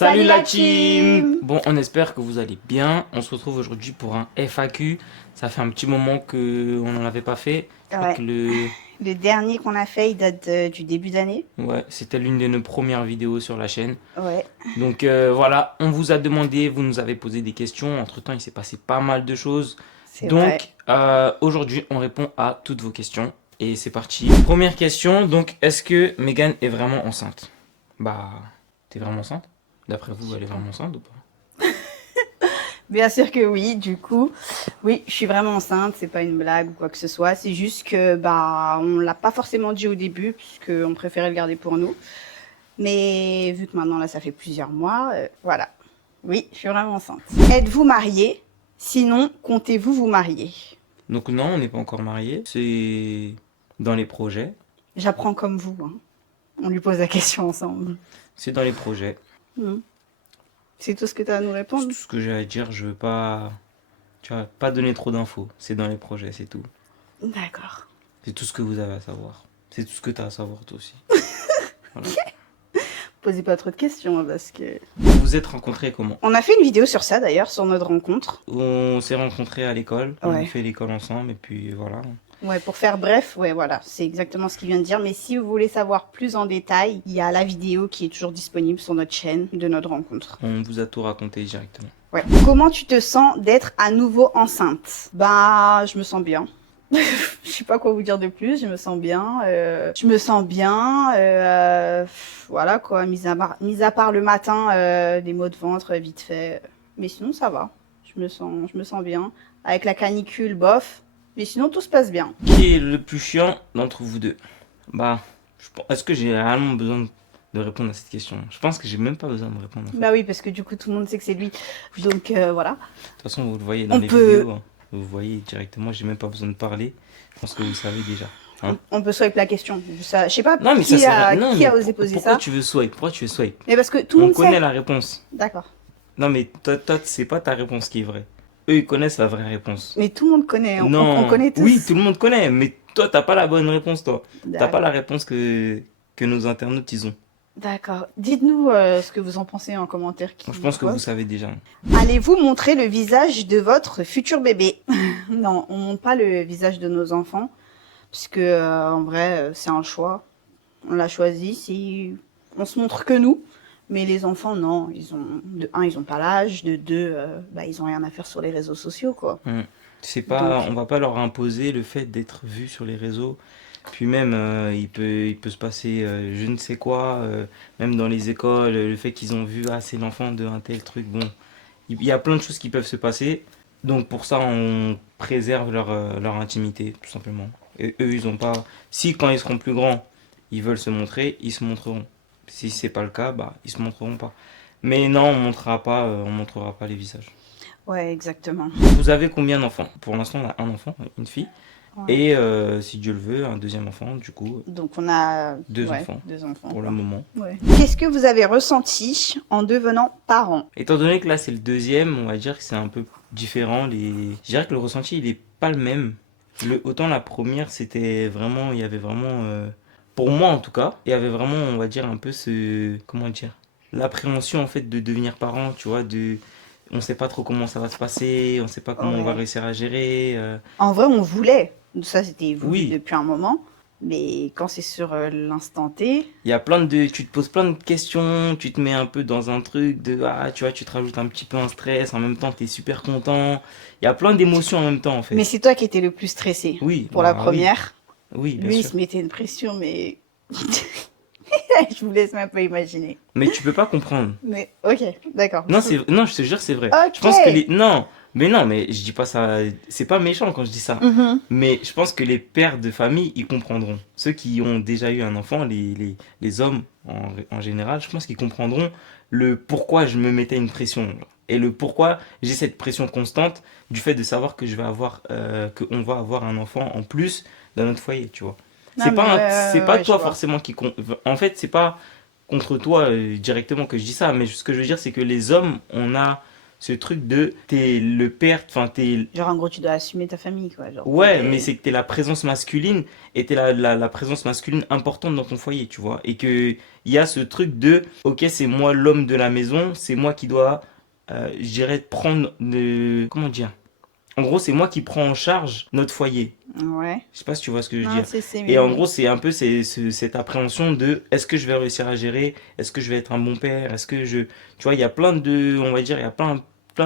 Salut la team! Bon, on espère que vous allez bien. On se retrouve aujourd'hui pour un FAQ. Ça fait un petit moment qu'on n'en avait pas fait. Je crois Ouais. que Le dernier qu'on a fait, il date du début d'année. ouais, c'était l'une de nos premières vidéos sur la chaîne. Ouais, Donc voilà, on vous a demandé, vous nous avez posé des questions. Entre-temps, il s'est passé pas mal de choses. c'est vrai. Donc aujourd'hui, on répond à toutes vos questions. Et c'est parti. Première question, donc est-ce que Megan est vraiment enceinte? Bah, t'es vraiment enceinte? D'après vous, elle est vraiment enceinte ou pas? Bien sûr que oui, du coup. Oui, je suis vraiment enceinte, c'est pas une blague ou quoi que ce soit. C'est juste que, on l'a pas forcément dit au début, puisqu'on préférait le garder pour nous. Mais vu que maintenant, là, ça fait plusieurs mois, voilà. Oui, je suis vraiment enceinte. Êtes-vous mariée? Sinon, comptez-vous vous marier? Donc non, on n'est pas encore mariés. C'est dans les projets. J'apprends comme vous, hein. On lui pose la question ensemble. C'est dans les projets. Hmm. C'est tout ce que tu as à nous C'est répondre? tout ce que j'ai à dire. Je veux pas, tu vois, pas donner trop d'infos. C'est dans les projets, c'est tout. D'accord. C'est tout ce que vous avez à savoir. C'est tout ce que tu as à savoir toi aussi. Voilà. Posez pas trop de questions, hein, parce que... Vous vous êtes rencontrés comment? On a fait une vidéo sur ça d'ailleurs, sur notre rencontre. On s'est rencontrés à l'école. On a Ouais. fait l'école ensemble et puis voilà. Ouais, pour faire bref, ouais, voilà, c'est exactement ce qu'il vient de dire. Mais si vous voulez savoir plus en détail, il y a la vidéo qui est toujours disponible sur notre chaîne de notre rencontre. On vous a tout raconté directement. Ouais. Comment tu te sens d'être à nouveau enceinte? Bah, je me sens bien. Je sais pas quoi vous dire de plus, je me sens bien. Je me sens bien. Voilà quoi, mis à part le matin, des maux de ventre vite fait. Mais sinon, ça va. Je me sens bien. Avec la canicule, bof. Mais sinon, tout se passe bien. Qui est le plus chiant d'entre vous deux? Bah, est-ce que j'ai réellement besoin de répondre à cette question? Je pense que j'ai même pas besoin de répondre en fait. Bah oui, parce que du coup, tout le monde sait que c'est lui. Donc voilà. De toute façon, vous le voyez dans On les peut, vidéos, hein. Vous voyez directement, j'ai même pas besoin de parler. Je pense que vous savez déjà. Hein. on peut swipe la question. Ça, je sais pas Non, mais ça sert à... Non, qui mais a osé poser pourquoi ça. tu veux swipe? Pourquoi tu veux swipe? Mais parce que tout le On monde connaît sait. la réponse. D'accord. Non, mais toi, c'est pas ta réponse qui est vraie. Eux, ils connaissent la vraie réponse. Mais tout le monde connaît. On Non, connaît oui, tous. tout le monde connaît, mais toi, t'as pas la bonne réponse, toi. T'as pas la D'accord. réponse que nos internautes, ils ont. D'accord. Dites-nous ce que vous en pensez en commentaire. Moi, je pense que vous savez déjà. Allez-vous montrer le visage de votre futur bébé? Non, on montre pas le visage de nos enfants, puisque en vrai, c'est un choix. On l'a choisi. Si on se montre que nous, mais les enfants, non, ils ont de un, ils ont pas l'âge, de deux, ils ont rien à faire sur les réseaux sociaux, quoi. Hmm. C'est pas, Donc, on va pas leur imposer le fait d'être vu sur les réseaux. Puis même, il peut se passer je ne sais quoi, même dans les écoles, le fait qu'ils ont vu, ah, c'est l'enfant de un tel truc. Bon, il y a plein de choses qui peuvent se passer. Donc pour ça, on préserve leur intimité, tout simplement. Et eux, ils ont pas. Si quand ils seront plus grands, ils veulent se montrer, ils se montreront. Si c'est pas le cas, bah, ils se montreront pas. Mais non, on montrera pas les visages. ouais, exactement. Vous avez combien d'enfants? Pour l'instant, on a un enfant, une fille. Ouais. Et si Dieu le veut, un deuxième enfant, du coup, Donc on a, deux ouais, enfants deux enfants, pour le quoi. moment. Ouais. Qu'est-ce que vous avez ressenti en devenant parent? Étant donné que là c'est le deuxième, on va dire que c'est un peu différent. Je dirais que le ressenti il est pas le même. Autant la première c'était vraiment, il y avait vraiment, pour moi en tout cas, il y avait vraiment, on va dire un peu comment dire, l'appréhension en fait de devenir parent, tu vois, on sait pas trop comment ça va se passer, on sait pas comment on va Ouais. réussir à gérer. En vrai, on voulait. Ça, c'était voulu Oui, depuis un moment. Mais quand c'est sur l'instant T, il y a tu te poses plein de questions, tu te mets un peu dans un truc ah, tu vois, tu te rajoutes un petit peu un stress, en même temps, tu es super content. Il y a plein d'émotions en même temps, en mais fait. c'est toi qui étais le plus stressé Oui, pour la bah oui, première. oui, bien Lui, il sûr. se mettait une pression, mais je vous laisse même pas imaginer. Mais tu peux pas comprendre. Mais ok, d'accord. Non, non, je te jure, c'est vrai. Je Ok. pense que non, mais je dis pas ça, c'est pas méchant quand je dis ça. Mhm. Mais je pense que les pères de famille, ils comprendront. Ceux qui ont déjà eu un enfant, les hommes en général, je pense qu'ils comprendront le pourquoi je me mettais une pression. Genre. Et le pourquoi j'ai cette pression constante du fait de savoir que qu'on va avoir un enfant en plus dans notre foyer, tu vois. Non, mais C'est ouais, pas ouais, je toi vois. forcément qui compte. En fait, c'est pas contre toi directement que je dis ça, mais ce que je veux dire, c'est que les hommes, on a ce truc de t'es le père, enfin t'es. Genre, en gros, tu dois assumer ta famille, quoi. Genre, Ouais, mais c'est que t'es la présence masculine et t'es la présence masculine importante dans ton foyer, tu vois. Et que il y a ce truc de, ok, c'est moi l'homme de la maison, c'est moi qui dois, je dirais, prendre de. Comment dire? En gros, c'est moi qui prends en charge notre foyer. Ouais. Je sais pas si tu vois ce que je veux Non, dire. c'est Et en mais... gros, c'est un peu cette appréhension de est-ce que je vais réussir à gérer? Est-ce que je vais être un bon père? Est-ce que je. Tu vois, il y a plein de. On va dire, il y a plein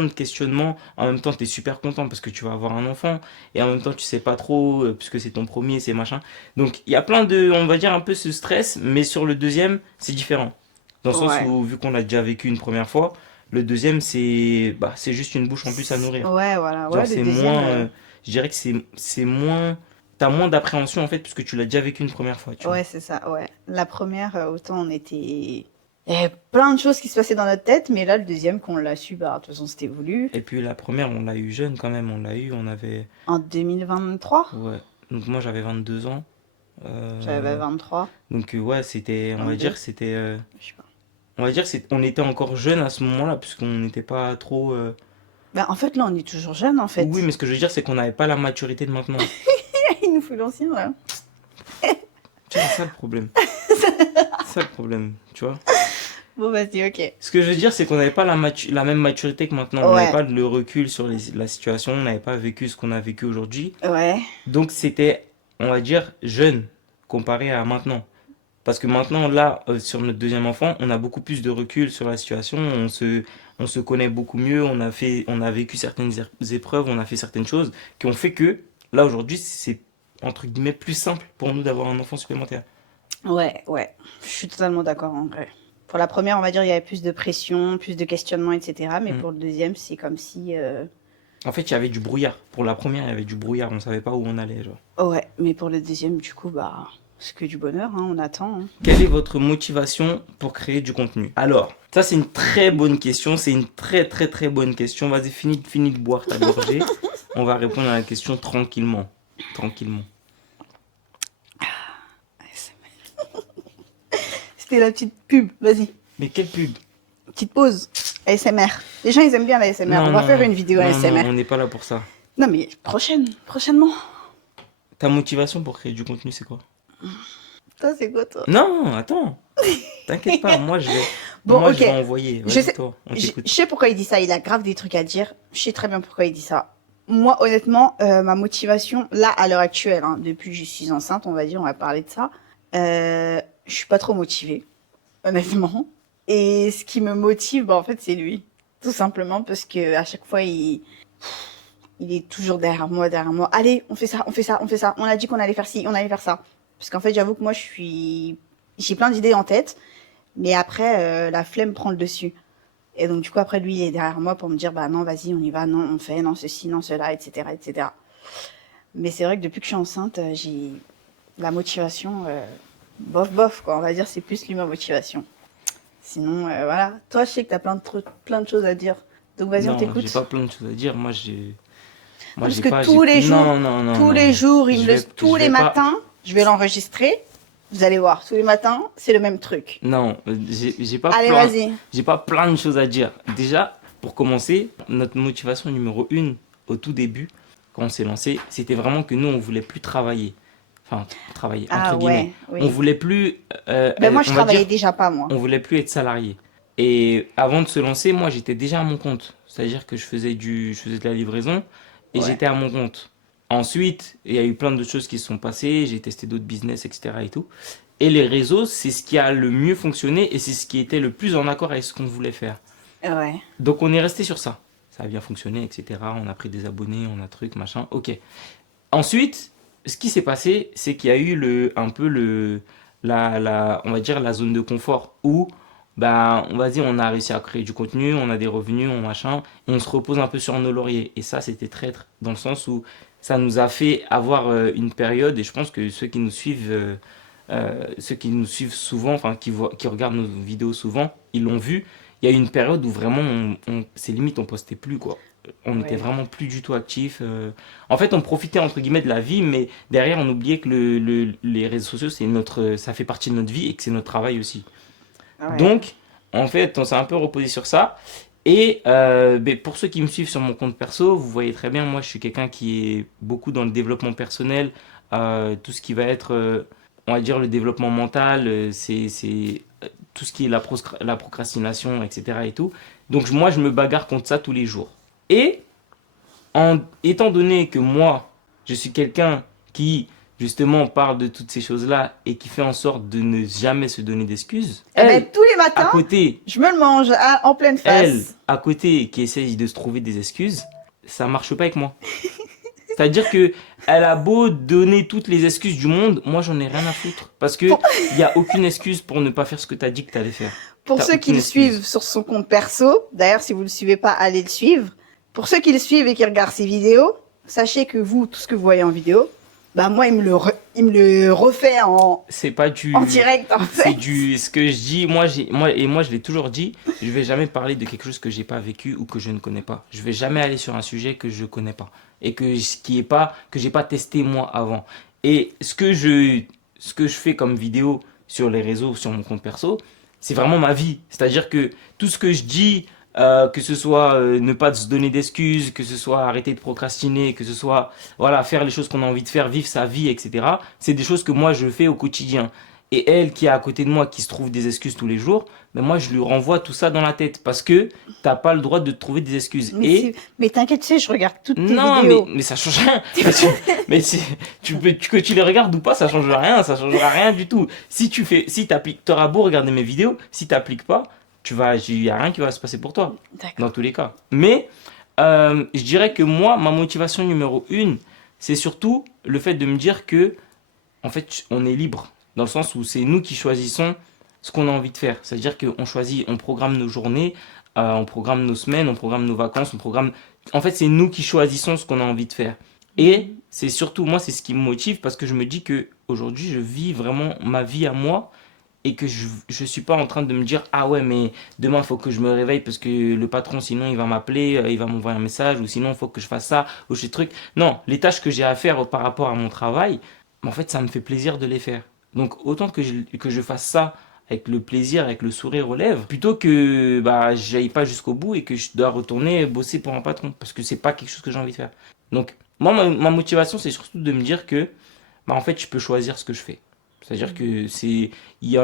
de questionnements. En même temps, tu es super content parce que tu vas avoir un enfant. Et en même temps, tu sais pas trop, puisque c'est ton premier, c'est machin. Donc, il y a plein de. On va dire un peu ce stress, mais sur le deuxième, c'est différent. Dans le sens Ouais. où, vu qu'on a déjà vécu une première fois, le deuxième, c'est juste une bouche en plus à nourrir. Ouais, voilà. Genre, Ouais, le c'est deuxième... moins. Je dirais que c'est moins. T'as moins d'appréhension en fait, puisque tu l'as déjà vécu une première fois, tu vois. Ouais, c'est ça, ouais. La première, autant on était... Il y avait plein de choses qui se passaient dans notre tête, mais là, le deuxième, qu'on l'a su, bah, de toute façon, c'était voulu. Et puis la première, on l'a eu jeune quand même, on l'a eu, on avait. En 2023, Ouais. Donc moi j'avais 22 ans. j'avais Euh, 23, Donc ouais, c'était. On va 22, dire, c'était. je sais pas. On va dire, on était encore jeune à ce moment-là, puisqu'on n'était pas trop. Bah, en fait, là, on est toujours jeune, en Oui, fait. mais ce que je veux dire, c'est qu'on n'avait pas la maturité de maintenant. Il nous faut l'ancien, là. Tu vois, c'est ça le problème. C'est ça le problème, tu vois. Bon, vas-y, ok. Ce que je veux dire, c'est qu'on n'avait pas la même maturité que maintenant. On n'avait Ouais, pas le recul sur la situation, on n'avait pas vécu ce qu'on a vécu aujourd'hui. ouais, Donc c'était, on va dire, jeune comparé à maintenant. Parce que maintenant, là, sur notre deuxième enfant, on a beaucoup plus de recul sur la situation, on se connaît beaucoup mieux, on a vécu certaines épreuves, on a fait certaines choses qui ont fait que, là, aujourd'hui, c'est, entre guillemets, plus simple pour nous d'avoir un enfant supplémentaire. ouais, ouais. Je suis totalement d'accord, en vrai. Pour la première, on va dire, il y avait plus de pression, plus de questionnements, etc. Mais Mm. pour le deuxième, c'est comme si... En fait, il y avait du brouillard. Pour la première, il y avait du brouillard, on savait pas où on allait, genre. Ouais, mais pour le deuxième, du coup, bah, c'est que du bonheur, hein, on attend, hein. Quelle est votre motivation pour créer du contenu? Alors, ça c'est une très bonne question, c'est une très très très bonne question. Vas-y, finis de boire ta gorgée. On va répondre à la question tranquillement. Tranquillement. C'était la petite pub, vas-y. Mais quelle pub? Petite pause. ASMR. Les gens, ils aiment bien la ASMR. Non, On va non, faire une vidéo non, non, ASMR. on n'est pas là pour ça. Non, mais prochainement. Ta motivation pour créer du contenu, c'est quoi? Toi, c'est quoi, toi? Non, attends. T'inquiète pas, Bon, moi je vais ok. envoyer. Je Vas-y sais, toi, on je t'écoute. sais pourquoi il dit ça. Il a grave des trucs à dire. Je sais très bien pourquoi il dit ça. Moi, honnêtement, ma motivation, là, à l'heure actuelle, hein, depuis que je suis enceinte, on va dire, on va parler de ça, je suis pas trop motivée, honnêtement. Et ce qui me motive, bah, en fait, c'est lui. Tout simplement parce que à chaque fois, il est toujours derrière moi, derrière moi. Allez, on fait ça, on fait ça, on fait ça. On a dit qu'on allait faire ci, on allait faire ça. Parce qu'en fait, j'avoue que moi, j'ai plein d'idées en tête, mais après, la flemme prend le dessus. Et donc, du coup, après, lui, il est derrière moi pour me dire, bah non, vas-y, on y va, non, on fait, non, ceci, non, cela, etc., etc. Mais c'est vrai que depuis que je suis enceinte, j'ai la motivation, bof, bof, quoi. On va dire, c'est plus lui ma motivation. Sinon, voilà. Toi, je sais que t'as plein de choses à dire. Donc, vas-y, on Non, j'ai t'écoute. pas plein de choses à dire. Non, Moi parce j'ai que pas, j'ai, non, non, non, tous non, les non. jours, tous Je les vais pas. matins, je vais l'enregistrer. Vous allez voir, tous les matins, c'est le même truc. Non, Allez, vas-y. j'ai pas plein de choses à dire. Déjà, pour commencer, notre motivation numéro une au tout début, quand on s'est lancé, c'était vraiment que nous, on voulait plus travailler. Enfin, travailler, entre Ah guillemets. ouais, On oui. voulait plus, Ben moi, je on va travaillais dire, déjà pas, moi. on voulait plus être salarié. Et avant de se lancer, moi, j'étais déjà à mon compte. C'est-à-dire que je faisais de la livraison et Ouais, j'étais à mon compte. Ensuite, il y a eu plein d'autres choses qui se sont passées. J'ai testé d'autres business, etc. et tout. Et les réseaux, c'est ce qui a le mieux fonctionné et c'est ce qui était le plus en accord avec ce qu'on voulait faire. ouais, Donc on est resté sur ça. Ça a bien fonctionné, etc. On a pris des abonnés, on a truc, machin. Ok. Ensuite, ce qui s'est passé, c'est qu'il y a eu un peu on va dire la zone de confort où, bah, on va dire, on a réussi à créer du contenu, on a des revenus, on machin, et on se repose un peu sur nos lauriers. Et ça, c'était traître dans le sens où ça nous a fait avoir une période, et je pense que ceux qui nous suivent souvent, enfin qui regardent nos vidéos souvent, ils l'ont vu. Il y a eu une période où vraiment, c'est limite, on postait plus quoi. On n'était ouais, vraiment plus du tout actifs. En fait, on profitait entre guillemets de la vie, mais derrière, on oubliait que les réseaux sociaux, ça fait partie de notre vie et que c'est notre travail aussi. ouais. Donc, en fait, on s'est un peu reposé sur ça. Et pour ceux qui me suivent sur mon compte perso, vous voyez très bien, moi je suis quelqu'un qui est beaucoup dans le développement personnel, tout ce qui va être, on va dire, le développement mental, tout ce qui est la procrastination, etc. et tout. Donc moi je me bagarre contre ça tous les jours. Et étant donné que moi, je suis quelqu'un qui, justement, parle de toutes ces choses-là et qui fait en sorte de ne jamais se donner d'excuses, Eh ben, tous les à matins, côté, je me le mange en pleine elle, face. à côté, qui essaye de se trouver des excuses, ça marche pas avec moi. C'est-à-dire que elle a beau donner toutes les excuses du monde, moi j'en ai rien à foutre. Parce que Pour, il y a aucune excuse pour ne pas faire ce que tu as dit que tu allais faire. pour T'as ceux qui aucune le excuse. suivent sur son compte perso, d'ailleurs, si vous ne le suivez pas, allez le suivre. Pour ceux qui le suivent et qui regardent ses vidéos, sachez que vous, tout ce que vous voyez en vidéo, bah moi, il me le refait C'est pas en du, direct, en c'est fait. du, ce que je dis, moi je l'ai toujours dit, je vais jamais parler de quelque chose que j'ai pas vécu ou que je ne connais pas. Je vais jamais aller sur un sujet que je connais pas et que j'ai pas testé moi avant. Et ce que je fais comme vidéo sur les réseaux, sur mon compte perso, c'est vraiment ma vie. C'est-à-dire que tout ce que je dis, que ce soit ne pas se donner d'excuses, que ce soit arrêter de procrastiner, que ce soit voilà, faire les choses qu'on a envie de faire, vivre sa vie, etc. C'est des choses que moi je fais au quotidien. Et elle qui est à côté de moi, qui se trouve des excuses tous les jours, ben moi je lui renvoie tout ça dans la tête parce que t'as pas le droit de te trouver des excuses. Et Mais t'inquiète, tu sais, je regarde toutes tes non, vidéos. mais ça change rien. Que tu les regardes ou pas, ça change rien, ça changera rien du tout. Si t'appliques, t'auras beau regarder mes vidéos, si t'appliques pas, il y a rien qui va se passer pour toi, D'accord. dans tous les cas. Mais je dirais que moi, ma motivation numéro une, c'est surtout le fait de me dire que en fait, on est libre, dans le sens où c'est nous qui choisissons ce qu'on a envie de faire. C'est-à-dire qu'on choisit, on programme nos journées, on programme nos semaines, on programme nos vacances, on programme... En fait, c'est nous qui choisissons ce qu'on a envie de faire. Et c'est surtout, moi, c'est ce qui me motive parce que je me dis que aujourd'hui, je vis vraiment ma vie à moi et que je suis pas en train de me dire ah ouais mais demain il faut que je me réveille parce que le patron sinon il va m'appeler, il va m'envoyer un message ou sinon il faut que je fasse ça ou ces trucs. Non, les tâches que j'ai à faire par rapport à mon travail, en fait ça me fait plaisir de les faire. Donc autant que je fasse ça avec le plaisir, avec le sourire aux lèvres, plutôt que bah j'aille pas jusqu'au bout et que je dois retourner bosser pour un patron parce que c'est pas quelque chose que j'ai envie de faire. Donc moi ma motivation c'est surtout de me dire que bah en fait je peux choisir ce que je fais. C'est-à-dire que il y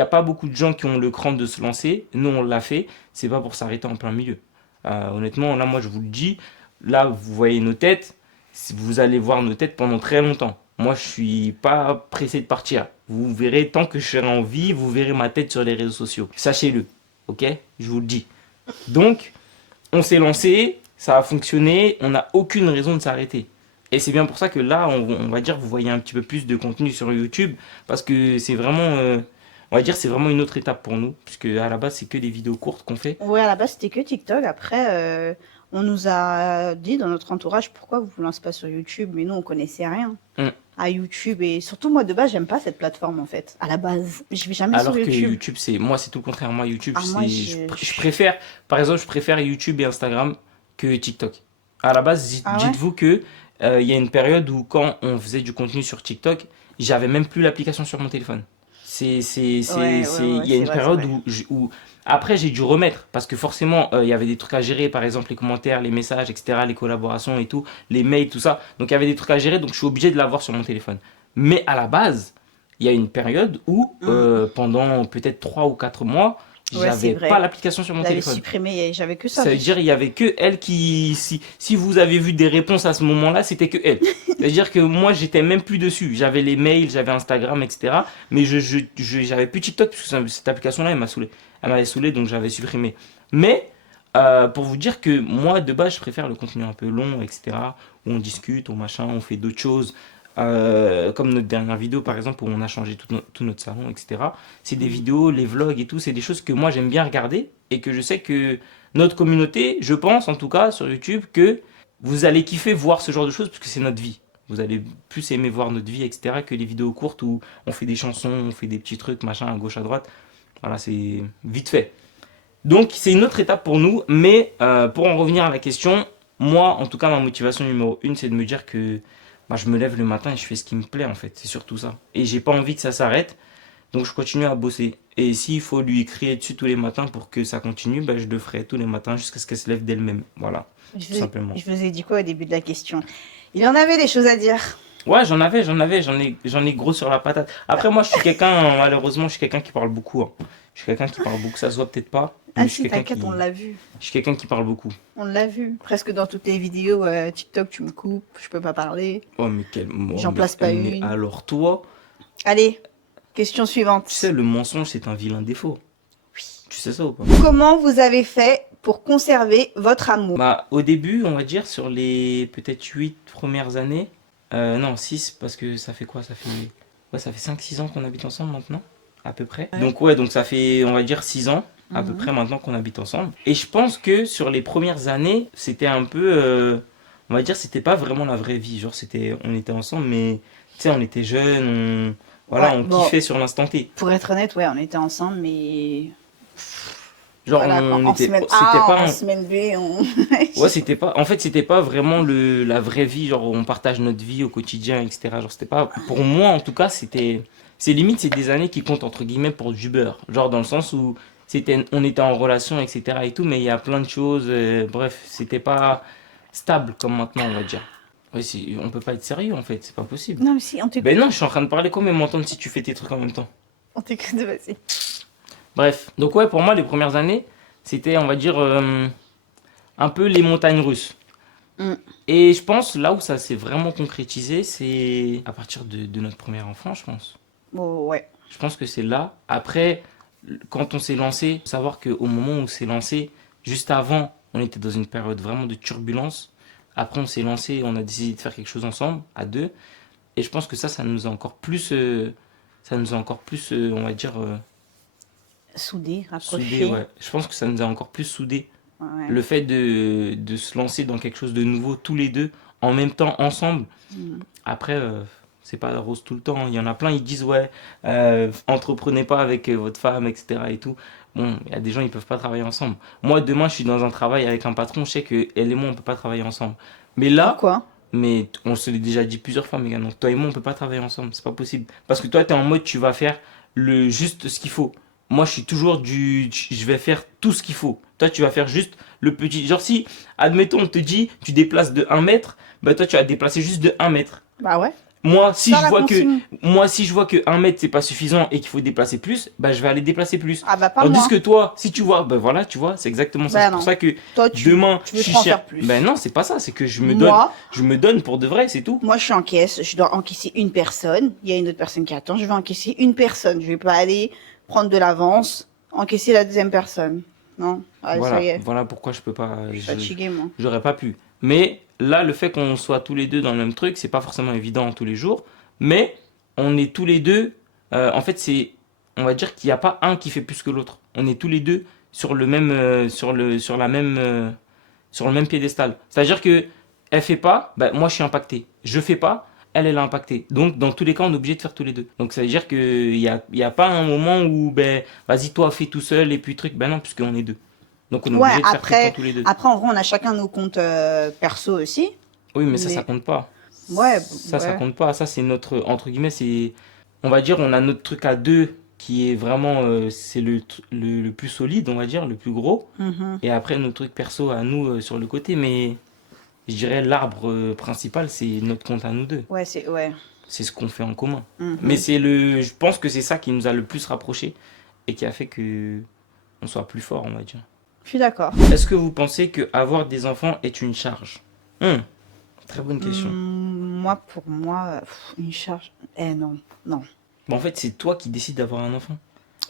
a pas beaucoup de gens qui ont le cran de se lancer. Nous, on l'a fait. C'est pas pour s'arrêter en plein milieu. Honnêtement, là, moi, je vous le dis. Là, vous voyez nos têtes. Vous allez voir nos têtes pendant très longtemps. Moi, je suis pas pressé de partir. Vous verrez, tant que je serai en vie, vous verrez ma tête sur les réseaux sociaux. Sachez-le. Ok? Je vous le dis. Donc, on s'est lancé. Ça a fonctionné. On n'a aucune raison de s'arrêter. Et c'est bien pour ça que là, on va dire, vous voyez un petit peu plus de contenu sur YouTube, parce que c'est vraiment, on va dire, c'est vraiment une autre étape pour nous, puisque à la base, c'est que des vidéos courtes qu'on fait. Ouais, à la base, c'était que TikTok. Après, on nous a dit dans notre entourage pourquoi vous vous lancez pas sur YouTube, mais nous, on connaissait rien Mm. à YouTube. Et surtout, moi, de base, j'aime pas cette plateforme, en fait. À la base, je vais jamais sur Alors que YouTube. YouTube, moi, c'est tout le contraire. Moi, YouTube, Ah, moi, je préfère, par exemple, je préfère YouTube et Instagram que TikTok. À la base, Ah ouais? dites-vous que il y a une période où quand on faisait du contenu sur TikTok, j'avais même plus l'application sur mon téléphone. Il y a C'est une vrai, c'est période vrai. après j'ai dû remettre parce que forcément il y avait des trucs à gérer, par exemple les commentaires, les messages, etc., les collaborations et tout, les mails, tout ça. Donc il y avait des trucs à gérer, donc je suis obligé de l'avoir sur mon téléphone. Mais à la base, il y a une période où pendant peut-être 3 ou 4 mois, Ouais, c'est j'avais pas vrai. l'application sur mon Je l'avais téléphone. supprimé, j'avais que ça Ça veut dire dessus. il y avait que elle qui si vous avez vu des réponses à ce moment-là, c'était que elle. Ça veut dire que moi j'étais même plus dessus. J'avais les mails, j'avais Instagram, etc. Mais j'avais plus TikTok parce que cette application-là elle m'a saoulé. Elle m'avait saoulé donc j'avais supprimé. Mais pour vous dire que moi de base je préfère le contenu un peu long, etc. Où on discute, on machin, on fait d'autres choses. Comme notre dernière vidéo par exemple où on a changé tout notre salon, etc. C'est des vidéos, les vlogs et tout, c'est des choses que moi j'aime bien regarder et que je sais que notre communauté, je pense en tout cas sur YouTube, que vous allez kiffer voir ce genre de choses parce que c'est notre vie. Vous allez plus aimer voir notre vie, etc. que les vidéos courtes où on fait des chansons, on fait des petits trucs, machin, à gauche, à droite. Voilà, c'est vite fait. Donc c'est une autre étape pour nous, mais pour en revenir à la question, moi en tout cas ma motivation numéro une c'est de me dire que bah, je me lève le matin et je fais ce qui me plaît en fait, c'est surtout ça. Et j'ai pas envie que ça s'arrête Donc je continue à bosser. Et s'il faut lui crier dessus tous les matins pour que ça continue, ben, je le ferai tous les matins jusqu'à ce qu'elle se lève d'elle-même. Voilà, tout simplement. Je vous ai dit quoi au début de la question? Il en avait des choses à dire. Ouais, j'en ai gros sur la patate. Après, moi, je suis quelqu'un, malheureusement, je suis quelqu'un qui parle beaucoup, hein. Je suis quelqu'un qui parle beaucoup, ça se voit peut-être pas, mais Ah si, t'inquiète, on l'a vu. je suis quelqu'un qui parle beaucoup. On l'a vu. Presque dans toutes les vidéos TikTok, tu me coupes, je peux pas parler. Oh, mais quel, J'en place pas mais une. alors toi, Allez, question suivante. tu sais, le mensonge, c'est un vilain défaut. Tu sais ça ou pas? Comment vous avez fait pour conserver votre amour? Bah, au début, on va dire, sur les peut-être 8 premières années, non, 6 parce que ça fait quoi? Ouais, ça fait 5 6 ans qu'on habite ensemble maintenant, à peu près. Ouais. Donc, ouais, donc ça fait, on va dire, 6 ans, à peu Mhm. près maintenant qu'on habite ensemble. Et je pense que sur les premières années, c'était un peu, on va dire, c'était pas vraiment la vraie vie. Genre, on était ensemble, mais tu sais, on était jeunes, voilà, Ouais, on bon. kiffait sur l'instant T. Pour être honnête, ouais, on était ensemble, mais Genre, voilà, quoi. on En était, semaine c'était A, pas en un- semaine B, on... Ouais, en fait, c'était pas vraiment la vraie vie, genre on partage notre vie au quotidien, etc. Genre, c'était pas, pour moi en tout cas, c'est des années qui comptent entre guillemets pour du beurre. Genre, dans le sens où on était en relation, etc. et tout, mais il y a plein de choses, bref, c'était pas stable comme maintenant, on va dire. Ouais, on peut pas être sérieux en fait, c'est pas possible. Non, mais si, on t'écoute. Ben non, je suis en train de parler, comment m'entendre si tu fais tes trucs en même temps? On t'écoute, vas-y. Bref, donc ouais, pour moi, les premières années, c'était, on va dire, un peu les montagnes russes. Mm. Et je pense, là où ça s'est vraiment concrétisé, c'est à partir de notre premier enfant, je pense. Oh, ouais. Je pense que c'est là. Après, quand on s'est lancé, faut savoir qu'au moment où on s'est lancé, juste avant, on était dans une période vraiment de turbulence. Après, on s'est lancé, on a décidé de faire quelque chose ensemble, à deux. Et je pense que ça nous a encore plus, on va dire, Soudé, soudés. rapproché. Ouais. Je pense que ça nous a encore plus soudés. Ouais. Le fait de se lancer dans quelque chose de nouveau tous les deux, en même temps, ensemble. Mm. Après, c'est pas rose tout le temps. Il y en a plein, ils disent, ouais, entreprenez pas avec votre femme, etc. et tout. Bon, il y a des gens, ils peuvent pas travailler ensemble. Moi, demain, je suis dans un travail avec un patron, je sais que elle et moi, on peut pas travailler ensemble. Mais là, Pourquoi? mais on se l'est déjà dit plusieurs fois, Megan, donc toi et moi, on peut pas travailler ensemble, c'est pas possible. Parce que toi, tu es en mode, tu vas faire juste ce qu'il faut. Moi, je suis toujours je vais faire tout ce qu'il faut. Toi, tu vas faire juste le petit. Genre, si, admettons, on te dit, tu déplaces de 1 mètre, bah toi, tu vas déplacer juste de 1 mètre. Bah ouais. Moi, si Dans je la vois que, consigne. moi, si je vois que 1 mètre, c'est pas suffisant et qu'il faut déplacer plus, bah je vais aller déplacer plus. Ah bah pas Tandis moi. que toi, si tu vois, bah voilà, tu vois, c'est exactement ça. Bah C'est pour non. ça que Toi, tu demain, veux trop en faire plus. Ben non, c'est pas ça, c'est que je me donne pour de vrai, c'est tout. Moi, je suis en caisse, je dois encaisser une personne. Il y a une autre personne qui attend, je vais encaisser une personne. Je vais pas aller prendre de l'avance, encaisser la deuxième personne. Non, allez, ça y Voilà, est. voilà pourquoi je peux pas. Je suis fatiguée, moi. J'aurais pas pu. Mais là, le fait qu'on soit tous les deux dans le même truc, c'est pas forcément évident tous les jours. Mais on est tous les deux. En fait, on va dire qu'il n'y a pas un qui fait plus que l'autre. On est tous les deux sur le même, sur le même piédestal. C'est-à-dire que elle fait pas, bah, moi je suis impacté. Je fais pas, elle est impactée. Donc dans tous les cas, on est obligé de faire tous les deux. Donc ça veut dire qu'il y a pas un moment où ben vas-y toi fais tout seul et puis truc. Ben non, puisqu'on est deux. Donc on est Ouais, obligé de faire tout le après, temps tous les deux. après, en vrai, on a chacun nos comptes perso aussi. Oui, mais ça, Mais- ça compte pas. Ouais, Ça ouais. compte pas. Ça, c'est notre, entre guillemets, on va dire, on a notre truc à deux qui est vraiment, c'est le plus solide, on va dire, le plus gros. Mhm. Et après, nos trucs perso à nous sur le côté. Mais je dirais l'arbre principal, c'est notre compte à nous deux. Ouais, c'est, ouais. C'est ce qu'on fait en commun. Mhm. Mais je pense que c'est ça qui nous a le plus rapprochés et qui a fait que on soit plus fort, on va dire. Je suis d'accord. Est-ce que vous pensez que avoir des enfants est une charge? Très bonne question. Moi, pour moi, une charge. Non, non. Bon, en fait, c'est toi qui décides d'avoir un enfant.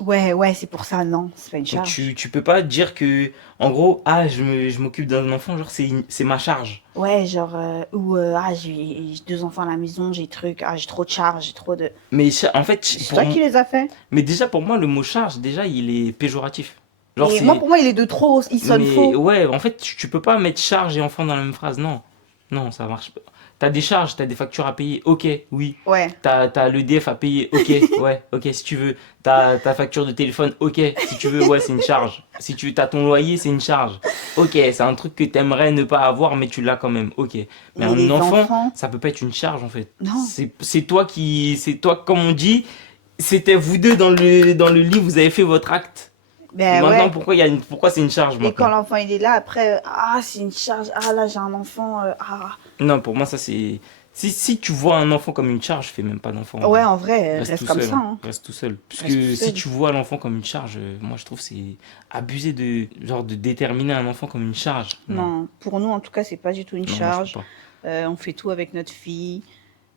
Ouais, c'est pour ça, non, c'est pas une Donc charge. tu peux pas dire que, en gros, je m'occupe d'un enfant, genre c'est ma charge. Ouais, genre, j'ai 2 enfants à la maison, j'ai truc, j'ai trop de charges, j'ai trop de. Mais en fait, C'est toi qui les as fait. mais déjà pour moi, le mot charge, déjà, il est péjoratif. Genre, Et moi, pour moi, il est de trop, il sonne mais faux. ouais, en fait, tu peux pas mettre charge et enfant dans la même phrase, non. Non, ça marche pas. T'as des charges, t'as des factures à payer, ok, oui. Ouais. T'as l'EDF à payer, ok, ouais, ok, si tu veux. T'as ta facture de téléphone, ok, si tu veux, ouais, c'est une charge. Si t'as ton loyer, c'est une charge. Ok, c'est un truc que t'aimerais ne pas avoir, mais tu l'as quand même, ok. Mais un les enfant, enfants. ça peut pas être une charge en fait. Non. C'est toi, comme on dit, C'était vous deux dans le lit, vous avez fait votre acte. Ben Maintenant, ouais. pourquoi c'est une charge Et quand maintenant? l'enfant il est là, après, ah, c'est une charge. Ah là, j'ai un enfant. Ah. Non, pour moi, ça c'est. Si tu vois un enfant comme une charge, fais même pas d'enfant en Ouais, vrai. en vrai, Reste reste tout comme seul, ça, hein. hein. Reste tout seul. Reste tout Puisque si seul. tu vois l'enfant comme une charge, moi je trouve que c'est abusé de déterminer un enfant comme une charge. Non, Non, pour nous, en tout cas, c'est pas du tout une non, moi je peux charge. pas. On fait tout avec notre fille.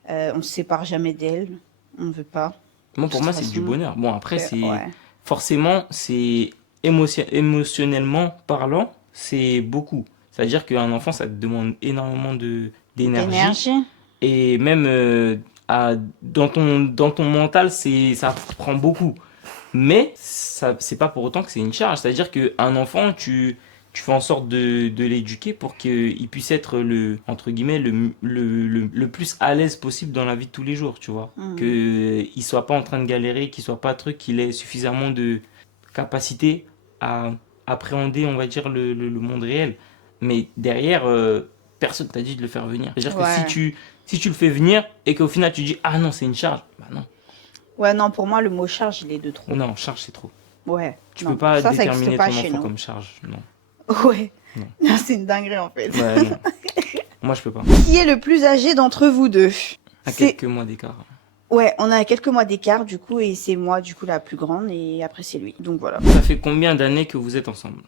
On se sépare jamais d'elle. On ne veut pas. Moi De pour toute moi c'est du façon. bonheur. Bon après c'est Ouais. forcément c'est émotionnellement parlant, c'est beaucoup. C'est-à-dire qu'un enfant ça te demande énormément de d'énergie. D'énergie. Et même dans ton mental, ça prend beaucoup. Mais ça, c'est pas pour autant que c'est une charge. C'est-à-dire qu'un enfant, tu fais en sorte de l'éduquer pour qu'il puisse être entre guillemets, le plus à l'aise possible dans la vie de tous les jours, tu vois. Hmm. Qu'il soit pas en train de galérer, qu'il soit pas truc, qu'il ait suffisamment de capacité à appréhender, on va dire, le monde réel. Mais derrière, personne t'a dit de le faire venir. C'est-à-dire que si Ouais. tu le fais venir et qu'au final tu dis ah non, c'est une charge, bah non. Ouais, non, pour moi, le mot charge, il est de trop. Non, charge c'est trop. Ouais. Tu peux Non, pas ça n'existe déterminer pas ton chez enfant nous. comme charge. Non, Ouais. non. C'est une dinguerie, en fait. Ouais, non. Moi, je peux pas. Qui est le plus âgé d'entre vous deux? À C'est quelques mois d'écart. Ouais, on a quelques mois d'écart du coup et c'est moi du coup la plus grande et après c'est lui. Donc voilà. Ça fait combien d'années que vous êtes ensemble?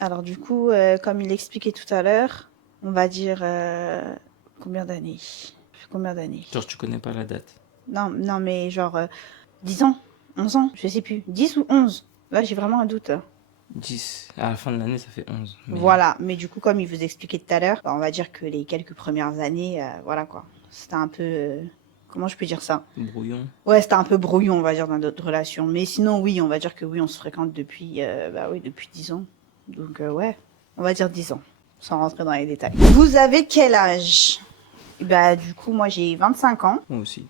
Alors du coup, comme il expliquait tout à l'heure, on va dire combien d'années? Combien d'années? Genre, tu connais pas la date. Non, non mais genre 10 ans, 11 ans, je sais plus, 10 ou 11. Là j'ai vraiment un doute. 10. À la fin de l'année, ça fait 11. Mais Voilà, mais du coup comme il vous expliquait tout à l'heure, bah, on va dire que les quelques premières années, voilà quoi. C'était un peu comment je peux dire ça? brouillon. Ouais, c'était un peu brouillon, on va dire, dans notre relation. Mais sinon, oui, on va dire que oui, on se fréquente depuis, bah oui, depuis 10 ans. Donc, ouais, on va dire 10 ans, sans rentrer dans les détails. Vous avez quel âge? Bah, du coup, moi, j'ai 25 ans. Moi aussi.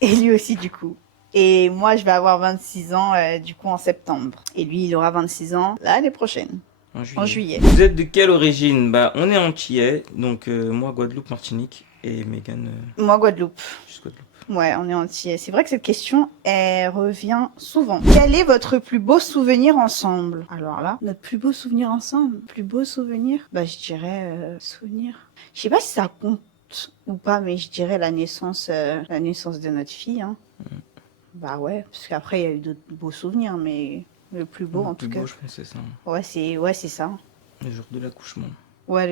Et lui aussi, du coup. Et moi, je vais avoir 26 ans, du coup, en septembre. Et lui, il aura 26 ans l'année prochaine, En en juillet. juillet. Vous êtes de quelle origine? Bah, on est antillais. Donc, moi, Guadeloupe, Martinique. Et Megan, Moi, Guadeloupe. juste Guadeloupe. Ouais, on est entier. C'est vrai que cette question, elle revient souvent. Quel est votre plus beau souvenir ensemble? Alors là, notre plus beau souvenir ensemble? Plus beau souvenir? Bah, je dirais souvenir. Je sais pas si ça compte ou pas, mais je dirais la naissance de notre fille. Hein. Bah ouais, parce qu'après il y a eu d'autres beaux souvenirs, mais le plus beau Le en plus tout cas. beau, je pense, c'est ça. Ouais, c'est ça. Le jour de l'accouchement. Ouais,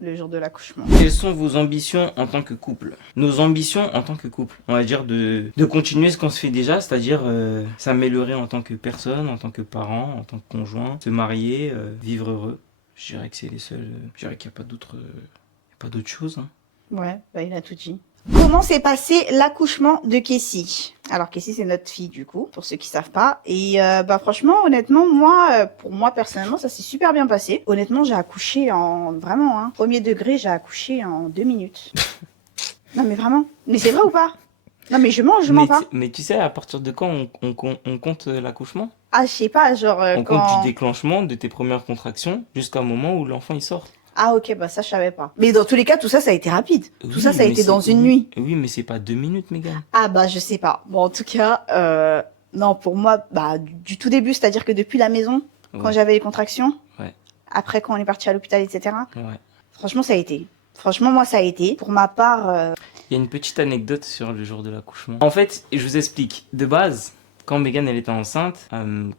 le jour de l'accouchement. Quelles sont vos ambitions en tant que couple? Nos ambitions en tant que couple, on va dire de continuer ce qu'on se fait déjà, c'est-à-dire s'améliorer en tant que personne, en tant que parent, en tant que conjoint, se marier, vivre heureux. Je dirais que c'est les seuls. Je dirais qu'il n'y a pas d'autre chose. Hein. Ouais, bah il a tout dit. Comment s'est passé l'accouchement de Kessie? Alors Kessie c'est notre fille du coup, pour ceux qui savent pas. Et bah franchement, honnêtement, moi, pour moi personnellement, ça s'est super bien passé. Honnêtement, j'ai accouché en vraiment, hein, premier degré, j'ai accouché en 2 minutes. Non mais vraiment. Mais c'est vrai ou pas? Non mais je mens pas. Mais tu sais, à partir de quand on compte l'accouchement? Ah je sais pas, genre On compte du quand. déclenchement de tes premières contractions jusqu'au moment où l'enfant il sort. Ah ok, bah ça je savais pas. Mais dans tous les cas, tout ça, ça a été rapide. Tout ça, Oui, ça a mais été dans une oui, nuit. oui, mais c'est pas 2 minutes, Megan. Ah bah je sais pas. Bon en tout cas, non pour moi, bah du tout début, c'est-à-dire que depuis la maison, quand Ouais, j'avais les contractions, ouais, après quand on est parti à l'hôpital, etc. ouais. Franchement ça a été. Franchement moi ça a été. Pour ma part, Il y a une petite anecdote sur le jour de l'accouchement. En fait, je vous explique. De base, quand Megan elle était enceinte,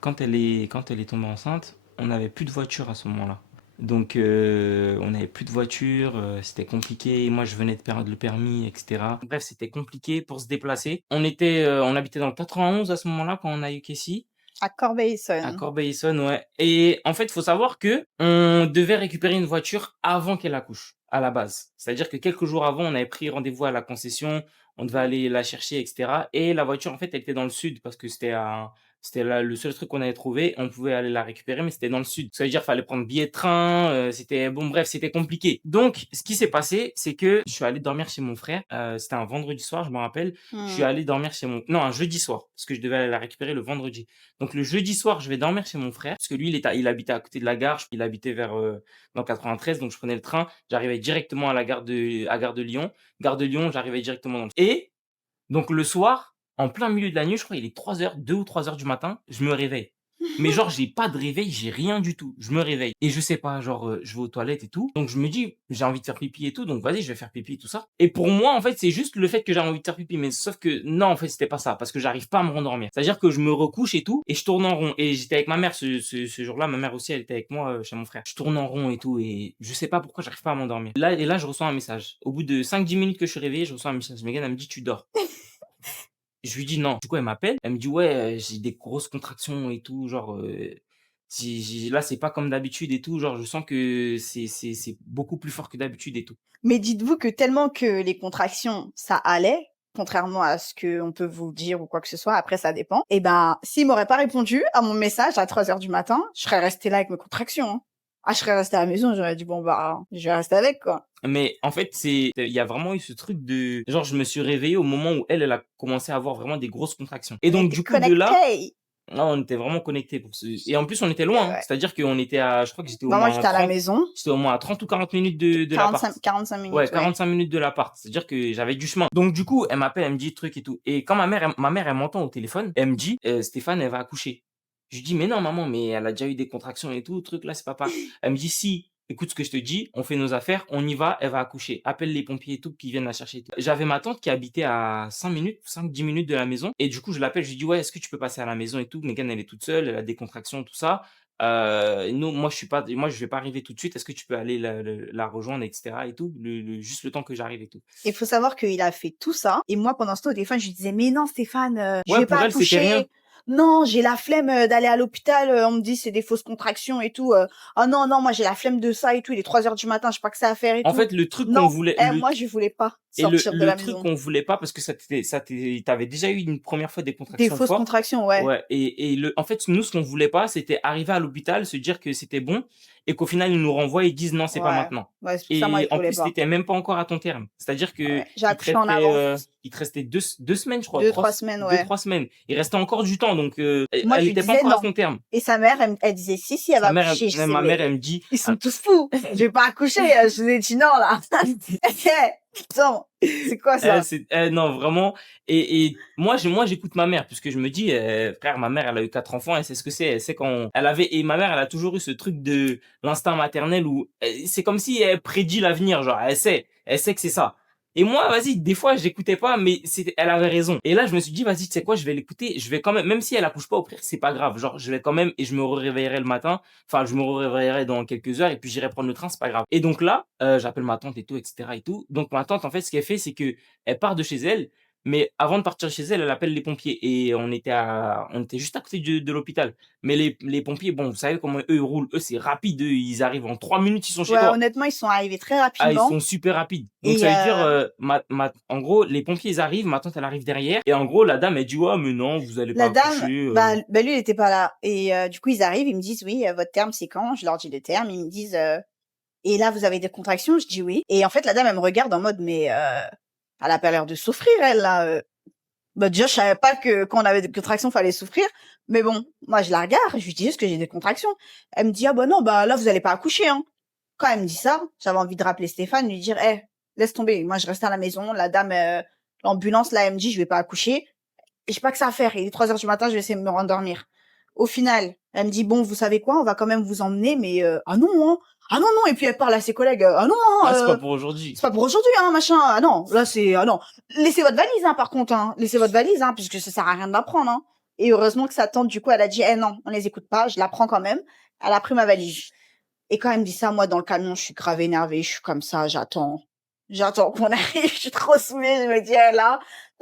quand elle est tombée enceinte, on n'avait plus de voiture à ce moment-là. Donc, on n'avait plus de voiture, c'était compliqué. Moi, je venais de perdre le permis, etc. Bref, c'était compliqué pour se déplacer. On habitait dans le 91 à ce moment-là quand on a eu Casey. à À Corbeil-Essonnes. Corbeil-Essonnes, ouais. Et en fait, il faut savoir que on devait récupérer une voiture avant qu'elle accouche, à la base. C'est-à-dire que quelques jours avant, on avait pris rendez-vous à la concession, on devait aller la chercher, etc. Et la voiture, en fait, elle était dans le sud parce que c'était là le seul truc qu'on avait trouvé. On pouvait aller la récupérer, mais c'était dans le sud. Ça veut dire qu'il fallait prendre billet de train. C'était bon, bref, c'était compliqué. Donc, ce qui s'est passé, c'est que je suis allé dormir chez mon frère. C'était un vendredi soir, je me rappelle. Je suis allé dormir chez non, un jeudi soir, parce que je devais aller la récupérer le vendredi. Donc le jeudi soir, je vais dormir chez mon frère parce que lui, il habitait à côté de la gare. Il habitait dans 93, donc je prenais le train. J'arrivais directement à Gare de Lyon. Gare de Lyon, j'arrivais directement dans le. Et donc le soir, En plein milieu de la nuit, je crois, il est 3 heures, 2 ou 3 heures du matin, je me réveille. Mais genre, j'ai pas de réveil, j'ai rien du tout. Je me réveille et je sais pas, genre, je vais aux toilettes et tout. Donc je me dis: «J'ai envie de faire pipi et tout, donc vas-y, je vais faire pipi et tout ça» et pour moi, en fait, c'est juste le fait que j'ai envie de faire pipi, mais sauf que non, en fait, c'était pas ça, parce que j'arrive pas à me rendormir. C'est-à-dire que je me recouche et tout et je tourne en rond et j'étais avec ma mère ce jour-là, ma mère aussi, elle était avec moi, chez mon frère. Je tourne en rond et tout et je sais pas pourquoi j'arrive pas à m'endormir. Là, je reçois un message. Au bout de 5-10 minutes que je suis réveillé, je reçois un message. Megan, elle me dit: «Tu dors». Je lui dis: «Non». Du coup, elle m'appelle, elle me dit: «Ouais, j'ai des grosses contractions et tout, genre, j'ai là, c'est pas comme d'habitude et tout, genre, je sens que c'est beaucoup plus fort que d'habitude et tout». Mais dites-vous que tellement que les contractions, ça allait, contrairement à ce qu'on peut vous dire ou quoi que ce soit, après ça dépend. Et ben, s'il m'aurait pas répondu à mon message à 3 heures du matin, je serais restée là avec mes contractions, hein. Ah, je serais restée à la maison, j'aurais dit bon bah, je vais rester avec quoi. Mais en fait, il y a vraiment eu ce truc de genre, je me suis réveillé au moment où elle a commencé à avoir vraiment des grosses contractions et On donc était du coup, de là, connectés. là, on était vraiment connectés pour ce et en plus, on était Ouais, loin, hein. ouais. C'est-à-dire qu'on était à je crois que Bah moi j'étais à la maison, j'étais au moins à 30 ou 40 minutes de l'appart. 45 Ouais, minutes, ouais. 45 minutes de l'appart. C'est-à-dire que j'avais du chemin. Donc du coup, elle m'appelle, elle me dit truc et tout. Et quand ma mère, elle m'entend au téléphone, elle me dit: Stéphane, elle va accoucher». Je lui dis: «Mais non maman, mais elle a déjà eu des contractions et tout, truc là, c'est pas». Elle me dit: «Si, écoute ce que je te dis, on fait nos affaires, on y va, elle va accoucher. Appelle les pompiers et tout qui viennent la chercher et tout». J'avais ma tante qui habitait à 5 minutes, 5-10 minutes de la maison et du coup, je l'appelle, je lui dis: «Ouais, est-ce que tu peux passer à la maison et tout? Megan, elle est toute seule, elle a des contractions, tout ça. Non, moi je vais pas arriver tout de suite. Est-ce que tu peux aller la rejoindre et cetera et tout, juste le temps que j'arrive et tout». Il faut savoir qu'il a fait tout ça et moi pendant ce temps au téléphone, je lui disais: «Mais non Stéphane, je Ouais, vais pas pour elle, c'était rien. accoucher. Non, j'ai la flemme, d'aller à l'hôpital, on me dit c'est des fausses contractions et tout, ah non, non, moi j'ai la flemme de ça et tout, il est 3 heures du matin, j'ai pas que ça à faire et En tout». fait, le truc qu'on Non, voulait moi je voulais pas et sortir de le la truc maison. qu'on voulait pas parce que tu avais déjà eu une première fois des Des contractions fausses fortes. contractions, ouais. Ouais et en fait, nous, ce qu'on voulait pas, c'était arriver à l'hôpital, se dire que c'était bon et qu'au final, ils nous renvoient, ils disent: «Non, c'est pas Ouais. maintenant» Ouais, c'est pour ça moi et je en voulais plus, tu pas. étais même pas encore à ton terme. C'est-à-dire que Ouais, j'ai accouché en avance. il te restait 2 semaines, je crois, 2 3 semaines, ouais. 2-3 semaines. Il restait encore du temps donc Moi elle je lui était pas disais: encore à «Non» son terme. et sa mère elle me disait: «Si, si, elle va accoucher». Je disais: Ma mère, elle «Mais me dit: ils sont «Ah». tous fous, je vais pas accoucher». Je lui ai dit: «Non là, attends, c'est quoi ça?» Non, vraiment et moi j'écoute ma mère puisque je me dis, frère, ma mère, elle a eu 4 enfants, elle sait ce que c'est. Elle sait quand elle avait et ma mère, elle a toujours eu ce truc de l'instinct maternel où, c'est comme si elle prédit l'avenir, genre elle sait que c'est ça et moi, vas-y, des fois, j'écoutais pas, mais elle avait raison et là, je me suis dit: «Vas-y, tu sais quoi? Je vais l'écouter, je vais quand même si elle accouche pas, au pire, c'est pas grave, genre, je vais quand même et je me réveillerai le matin, enfin, je me réveillerai dans quelques heures et puis j'irai prendre le train, c'est pas grave» et donc là, j'appelle ma tante et tout et cetera et tout. Donc ma tante, en fait, ce qu'elle fait, c'est que elle part de chez elle, mais avant de partir de chez elle, elle appelle les pompiers et on était juste à côté de l'hôpital. Mais les pompiers, bon, vous savez comment eux, ils roulent. Eux, c'est rapide, eux, ils arrivent en 3 minutes, ils sont chez Ouais, toi. honnêtement, ils sont arrivés très Ah, ils rapidement sont super rapides. Donc et ça veut dire, en gros, les pompiers, ils arrivent, ma tante, elle arrive derrière et en gros, la dame, elle dit: «Ouais, mais non, vous allez pas la dame, accoucher, bah lui il était pas là et du coup ils arrivent, ils me disent: «Oui, votre terme c'est quand?» Je leur dis le terme, ils me disent: «Et là vous avez des contractions?» Je dis: «Oui» et en fait la dame elle me regarde en mode: «Mais elle a pas l'air de souffrir elle là, Bah, déjà, je savais pas que quand on avait des contractions, fallait souffrir. Mais bon, moi, je la regarde, je lui dis juste que j'ai des contractions. Elle me dit, ah bah non, bah là, vous allez pas accoucher, hein. Quand elle me dit ça, j'avais envie de rappeler Stéphane, lui dire, laisse tomber. Moi, je reste à la maison. La dame, l'ambulance, là, elle me dit, je vais pas accoucher. Et j'ai pas que ça à faire. Il est 3 heures du matin, je vais essayer de me rendormir. Au final, elle me dit, bon, vous savez quoi, on va quand même vous emmener, mais, ah non, hein. Ah non, non. Et puis elle parle à ses collègues, ah non, ah, c'est hein, pas pour aujourd'hui». c'est pas pour aujourd'hui, hein, machin. Ah non, là c'est, ah non. Laissez votre valise, hein, par contre, hein. Laissez votre valise, hein, puisque ça sert à rien de la prendre, hein. Et heureusement que sa tante, du coup, elle a dit, non, on les écoute pas, je la prends quand même. Elle a pris ma valise. Et quand elle me dit ça, moi, dans le camion, je suis grave énervée, je suis comme ça, j'attends. J'attends qu'on arrive, je suis trop saoulée, je me dis, là,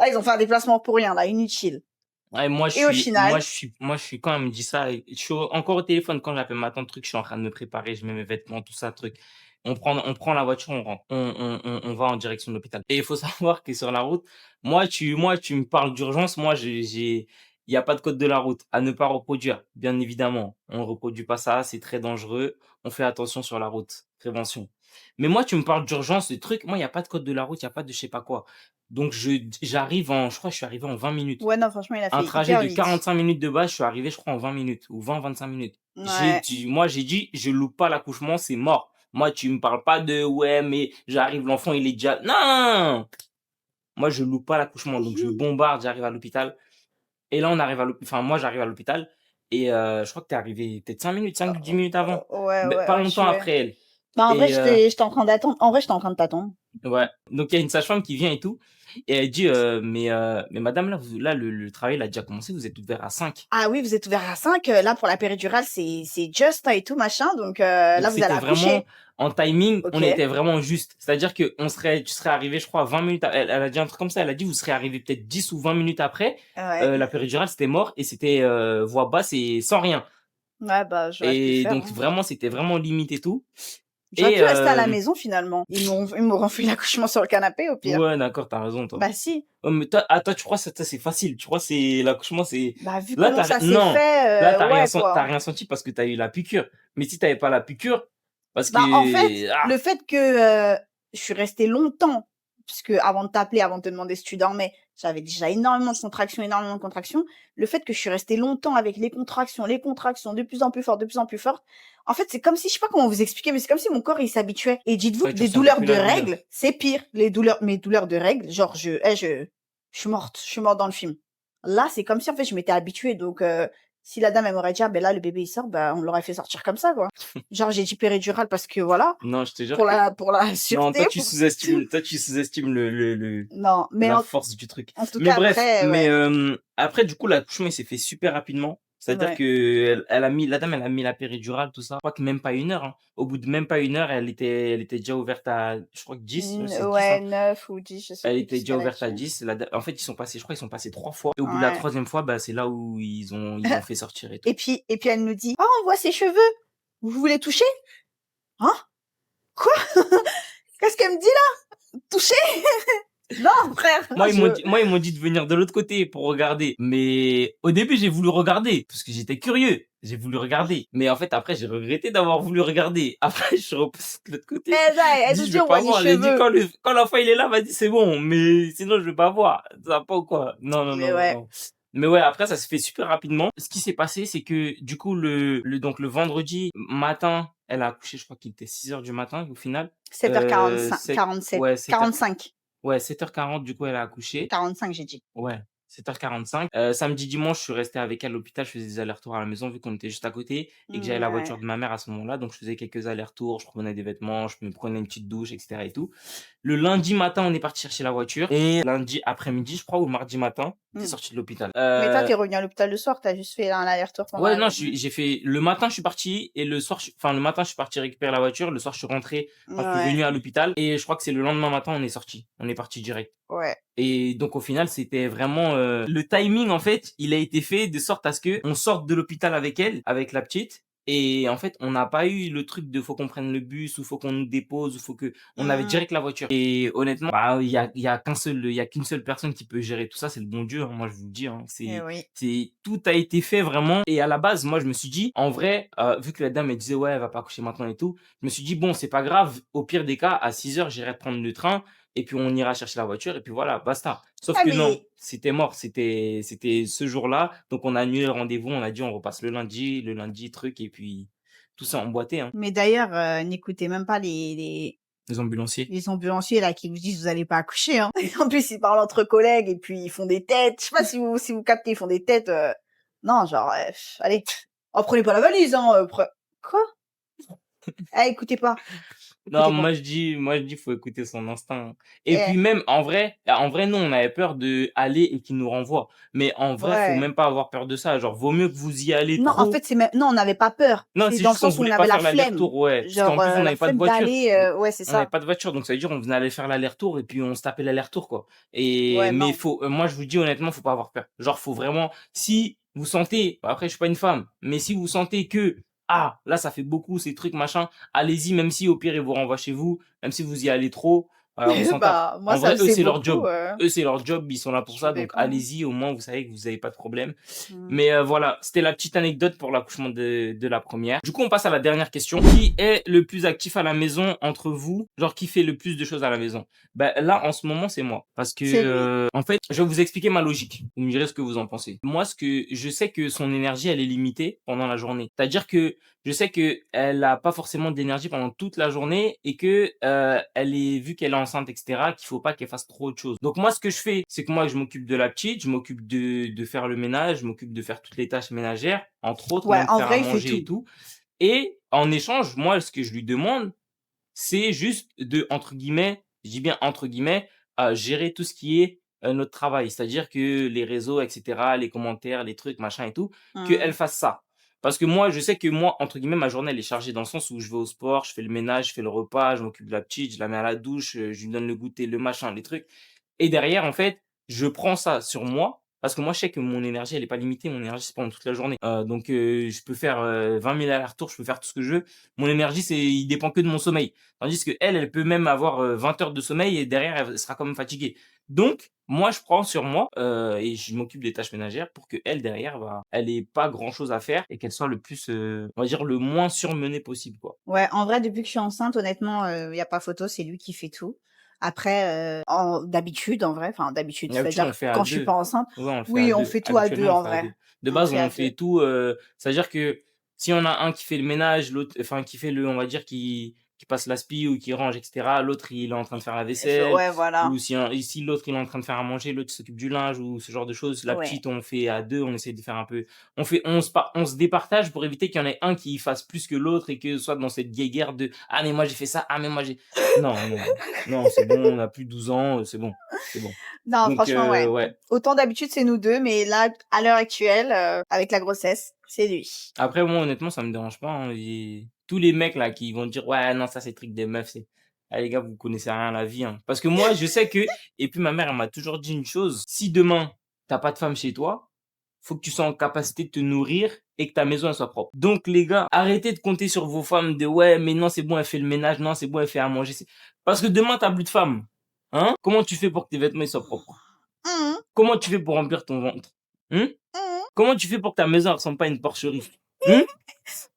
ils ont fait un déplacement pour rien, là, inutile. Ouais, Et au final, moi, je suis quand elle me dit ça, je suis encore au téléphone quand j'appelle ma tante, truc, je suis en train de me préparer, je mets mes vêtements, tout ça, truc. On prend la voiture, on rentre. On va en direction de l'hôpital. Et il faut savoir que sur la route, moi, tu me parles d'urgence, moi, il y a pas de code de la route à ne pas reproduire, bien évidemment. On ne reproduit pas ça, c'est très dangereux. On fait attention sur la route, prévention. Mais moi, tu me parles d'urgence, de trucs, moi, il y a pas de code de la route, il y a pas de je sais pas quoi. Donc je crois que je suis arrivé en 20 minutes. ouais, non, franchement, il a Un fait trajet hyper de vite. 45 minutes de base, je suis arrivé, je crois, en 20 minutes ou 20-25 minutes. Ouais. J'ai dit: «Je loupe pas l'accouchement, c'est mort». Moi, tu me parles pas de: «Ouais, mais j'arrive, l'enfant, il est déjà» non! moi, je loupe pas l'accouchement, donc je bombarde, j'arrive à l'hôpital. Et là, on arrive à l'hôpital. Enfin, moi, j'arrive à l'hôpital. Et je crois que t'es arrivé peut-être 5 minutes, 5-10 minutes avant. Ouais, Mais ouais, pas ouais, je longtemps suis, ouais. après elle. Bah, en vrai, Et j'étais en train d'attendre. En vrai, j'étais en train de t'attendre. ouais. Donc, il y a une sage-femme qui vient et tout. Et elle dit, mais madame, là, là le travail, il a déjà commencé, vous êtes ouvert à 5. Ah oui, vous êtes ouvert à 5. Là, pour la péridurale, c'est just et tout, machin. Donc, Donc là, vous allez c'était vraiment accoucher. en timing, on Ok. était vraiment juste. C'est-à-dire que tu serais arrivé, je crois, 20 minutes. Elle a dit un truc comme ça. Elle a dit, vous serez arrivé peut-être 10 ou 20 minutes après. Ouais. La péridurale, c'était mort et c'était voix basse et sans rien. Ouais, bah, j'aurais pu le Et faire, donc hein. vraiment, c'était vraiment limite et tout. J'aurais Et pu rester à la maison, finalement. Ils m'auront fait l'accouchement sur le canapé, au pire. ouais, d'accord, t'as raison, toi. Bah, si. Oh, mais toi, tu crois que ça, c'est facile. Tu crois que c'est l'accouchement, c'est Bah, vu là, comment ça s'est non, là, fait, ouais, t'as quoi. rien senti parce que t'as eu la piqûre. Mais si t'avais pas la piqûre, parce Bah, en fait, que le fait que je suis restée longtemps, puisque avant de t'appeler, avant de te demander si tu dormais, j'avais déjà énormément de contractions, énormément de contractions. Le fait que je suis restée longtemps avec les contractions de plus en plus fortes, de plus en plus fortes. En fait, c'est comme si, je sais pas comment vous expliquer, mais c'est comme si mon corps, il s'habituait. Et dites-vous ouais, que tu des ressentais douleurs plus de la douleur. règles, c'est pire. Mes douleurs de règles, genre, je suis morte. Je suis morte dans le film. Là, c'est comme si, en fait, je m'étais habituée. Donc, si la dame, elle m'aurait dit, ah, ben là, le bébé, il sort, ben, on l'aurait fait sortir comme ça, quoi. Genre, j'ai dit péridurale parce que voilà, Non, je te jure que pour la non, sûreté, pour tout. toi, tu sous-estimes Non, mais la force du truc. en tout Mais cas, bref, après, ouais. après, du coup, l'accouchement, il s'est fait super rapidement. C'est-à-dire Ouais. que la dame, elle a mis la péridurale, tout ça. Je crois que même pas 1 heure, hein. Au bout de même pas 1 heure, elle était déjà ouverte à, je crois que 10, c'est 10, Ouais, hein. 9 ou 10, je sais Elle plus était ce déjà qu'elle a ouverte à dit. 10. En fait, je crois qu'ils sont passés 3 fois. Et au bout de la Ouais. troisième fois, bah, c'est là où ils ont fait sortir et tout. Et puis elle nous dit, oh, on voit ses cheveux. Vous voulez toucher? Hein? Quoi? Qu'est-ce qu'elle me dit là? Toucher? Non, frère, Moi, ils m'ont dit de venir de l'autre côté pour regarder. Mais au début, j'ai voulu regarder parce que j'étais curieux. J'ai voulu regarder. Mais en fait, après, j'ai regretté d'avoir voulu regarder. Après, je suis repassé de l'autre côté. Elle J'ai nous dit, je dit, vais on voit pas les voir. J'ai dit, cheveux. quand l'enfant il est là, vas-y, c'est bon. Mais sinon, je vais pas voir. Ça va pas ou quoi? Non, non, Mais non, non, ouais, non. Mais ouais, après, ça se fait super rapidement. Ce qui s'est passé, c'est que, du coup, donc, le vendredi matin, elle a accouché, je crois qu'il était 6 heures du matin, au final. 7h45, 47, Ouais, 7 heures, 45, ouais, 7h40, du coup, elle a accouché. 45, j'ai dit. Ouais, 7h45. Samedi, dimanche, je suis resté avec elle à l'hôpital. Je faisais des allers-retours à la maison vu qu'on était juste à côté et que j'avais la Ouais. voiture de ma mère à ce moment-là. Donc, je faisais quelques allers-retours. Je prenais des vêtements, je me prenais une petite douche, etc. et tout. Le lundi matin, on est parti chercher la voiture. Et lundi après-midi, je crois, ou mardi matin, t'es Mm. sorti de l'hôpital. Mais toi, t'es revenu à l'hôpital le soir, t'as juste fait un aller-retour pendant Ouais, la non, journée. j'ai fait, le matin, je suis parti et le soir, enfin, le matin, je suis parti récupérer la voiture. Le soir, je suis rentré, enfin, je suis Ouais, venu à l'hôpital et je crois que c'est le lendemain matin, on est sorti. On est parti direct. ouais. Et donc au final, c'était vraiment le timing en fait, il a été fait de sorte à ce que on sorte de l'hôpital avec elle, avec la petite. Et en fait, on n'a pas eu le truc de faut qu'on prenne le bus ou faut qu'on nous dépose ou faut que on avait Mm. direct la voiture. Et honnêtement, bah il y a qu'une seule personne qui peut gérer tout ça, c'est le bon Dieu, hein. Moi je vous le dis, hein. Eh oui. C'est tout a été fait vraiment. Et à la base, moi je me suis dit en vrai, vu que la dame elle disait ouais, elle va pas accoucher maintenant et tout, je me suis dit bon, c'est pas grave, au pire des cas à 6 heures, j'irai prendre le train et puis on ira chercher la voiture et puis voilà, basta. Sauf Ah, que non, mais c'était mort, c'était ce jour-là, donc on a annulé le rendez-vous, on a dit on repasse le lundi truc et puis tout ça emboîté, hein. Mais d'ailleurs, n'écoutez même pas Les ambulanciers. les ambulanciers là qui vous disent vous allez pas accoucher. Hein. Et en plus, ils parlent entre collègues et puis ils font des têtes. Je sais pas si vous captez, ils font des têtes. Non, genre, allez, oh, prenez pas la valise. Hein, quoi? Ah, écoutez pas, Non, écoutez pas. moi je dis faut écouter son instinct, hein. Et puis Eh, même en vrai nous on avait peur de aller et qu'il nous renvoie. Mais en vrai, faut ouais. même pas avoir peur de ça, genre vaut mieux que vous y allez Non, en trop. fait, non, on n'avait pas peur. Non, C'est c'est dans le juste qu'on sens où on voulait avait pas la faire flemme. l'aller-retour, ouais. Parce qu'en Genre, plus on la n'avait pas de flemme voiture. d'aller. Ouais, c'est On n'avait ça. pas de voiture, donc ça veut dire on venait aller faire l'aller-retour et puis on se tapait l'aller-retour, quoi. Et Ouais, mais non. faut, moi je vous dis honnêtement, faut pas avoir peur. Genre faut vraiment, si vous sentez, après je suis pas une femme, mais si vous sentez que ah là ça fait beaucoup ces trucs machin, allez-y même si au pire ils vous renvoient chez vous, même si vous y allez trop, on s'en tape. Bah, moi, En ça vrai eux faisait c'est leur beaucoup. job, eux c'est leur job, ils sont là pour Je ça, vais donc pas. Hein. allez-y au moins vous savez que vous avez pas de problème. Mm. Mais voilà, c'était la petite anecdote pour l'accouchement de la première. Du coup, on passe à la dernière question. Qui est le plus actif à la maison entre vous? Genre, qui fait le plus de choses à la maison? Ben là, en ce moment, c'est moi. Parce que, C'est lui. en fait, je vais vous expliquer ma logique. Vous me direz ce que vous en pensez. Moi, je sais que son énergie, elle est limitée pendant la journée. C'est-à-dire que je sais que elle a pas forcément d'énergie pendant toute la journée et que vu qu'elle est en enceinte, etc., qu'il faut pas qu'elle fasse trop de choses. Donc moi, ce que je fais, c'est que moi, je m'occupe de la petite, je m'occupe de faire le ménage, je m'occupe de faire toutes les tâches ménagères, entre autres, Ouais, même en faire à vrai, il fait manger et tout. tout. Et en échange, moi, ce que je lui demande, c'est juste de, entre guillemets, je dis bien entre guillemets, gérer tout ce qui est, notre travail. C'est-à-dire que les réseaux et cetera, les commentaires, les trucs, machin et tout, qu'elle Mmh. fasse ça. Parce que moi, je sais que moi, entre guillemets, ma journée, elle est chargée dans le sens où je vais au sport, je fais le ménage, je fais le repas, je m'occupe de la petite, je la mets à la douche, je lui donne le goûter, le machin, les trucs. Et derrière, en fait, je prends ça sur moi parce que moi, je sais que mon énergie, elle est pas limitée. Mon énergie, c'est pendant toute la journée. Donc, je peux faire 20 000 allers-retours, je peux faire tout ce que je veux. Mon énergie, il dépend que de mon sommeil. Tandis que elle peut même avoir 20 heures de sommeil et derrière, elle sera quand même fatiguée. Donc, moi, je prends sur moi et je m'occupe des tâches ménagères pour que elle derrière, elle ait pas grand-chose à faire et qu'elle soit le plus, on va dire, le moins surmenée possible, quoi. Ouais, en vrai, depuis que je suis enceinte, honnêtement, y a pas photo, c'est lui qui fait tout. Après, en d'habitude, en vrai, enfin d'habitude, D'habitude, on c'est-à-dire le fait à quand je suis 2. pas enceinte, Ouais, on le fait à oui, on 2. fait tout à 2 Habituellement, on le en fait à vrai. 2. De On base, fait à on 2. fait tout, c'est-à-dire que si on a un qui fait le ménage, l'autre enfin qui fait le on va dire qui passe l'aspi ou qui range et cetera, l'autre il est en train de faire la vaisselle Ouais, voilà. ou si l'autre il est en train de faire à manger, l'autre s'occupe du linge ou ce genre de choses. La Ouais. petite, on fait à 2, on essaie de faire un peu on se départage pour éviter qu'il y en ait un qui fasse plus que l'autre et que soit dans cette guéguerre de: «Ah mais moi j'ai fait ça, ah mais moi j'ai» non, non, non, c'est bon, on a plus de 12 ans, c'est bon, c'est bon. Non, Donc franchement, ouais. ouais. Autant d'habitude, c'est nous 2, mais là, à l'heure actuelle, avec la grossesse, c'est lui. Après moi honnêtement ça me dérange pas, hein, tous les mecs là qui vont dire: «Ouais non ça c'est le truc des meufs, c'est» ah les gars vous connaissez rien à la vie, hein. Parce que moi je sais que et puis ma mère elle m'a toujours dit une chose: «Si demain tu as pas de femme chez toi, faut que tu sois en capacité de te nourrir et que ta maison elle soit propre». Donc les gars, arrêtez de compter sur vos femmes de: «Ouais mais non c'est bon elle fait le ménage, non c'est bon elle fait à manger, c'est» parce que demain tu as plus de femme, hein? Comment tu fais pour que tes vêtements ils soient propres? Mmh mh. Comment tu fais pour remplir ton ventre? Mmh? Mmh Comment tu fais pour que ta maison elle ressemble pas à une porcherie? Mmh?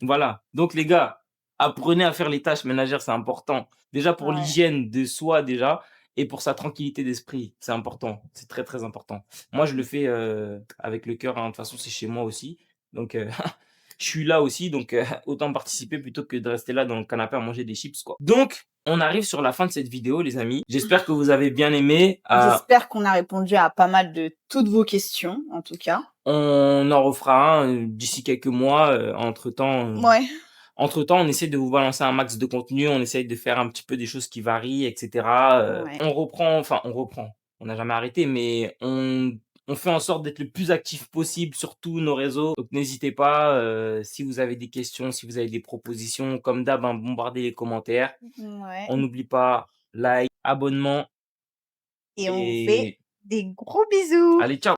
Voilà. Donc les gars, apprenez à faire les tâches ménagères, c'est important. Déjà pour Ouais. l'hygiène de soi déjà et pour sa tranquillité d'esprit, c'est important. C'est très, très important. Moi, je le fais, avec le cœur, hein. De toute façon, c'est chez moi aussi. Donc je suis là aussi, donc autant participer plutôt que de rester là dans le canapé à manger des chips, quoi. Donc on arrive sur la fin de cette vidéo, les amis. J'espère que vous avez bien aimé. J'espère qu'on a répondu à pas mal de toutes vos questions, en tout cas. On en refera un, d'ici quelques mois, Ouais. entre-temps, on essaie de vous balancer un max de contenu, on essaye de faire un petit peu des choses qui varient et cetera, Ouais. on reprend, on n'a jamais arrêté, mais on fait en sorte d'être le plus actif possible sur tous nos réseaux. Donc n'hésitez pas, si vous avez des questions, si vous avez des propositions, comme d'hab, hein, bombardez les commentaires. Ouais. On n'oublie pas, like, abonnement Et on vous fait et des gros bisous. allez ciao!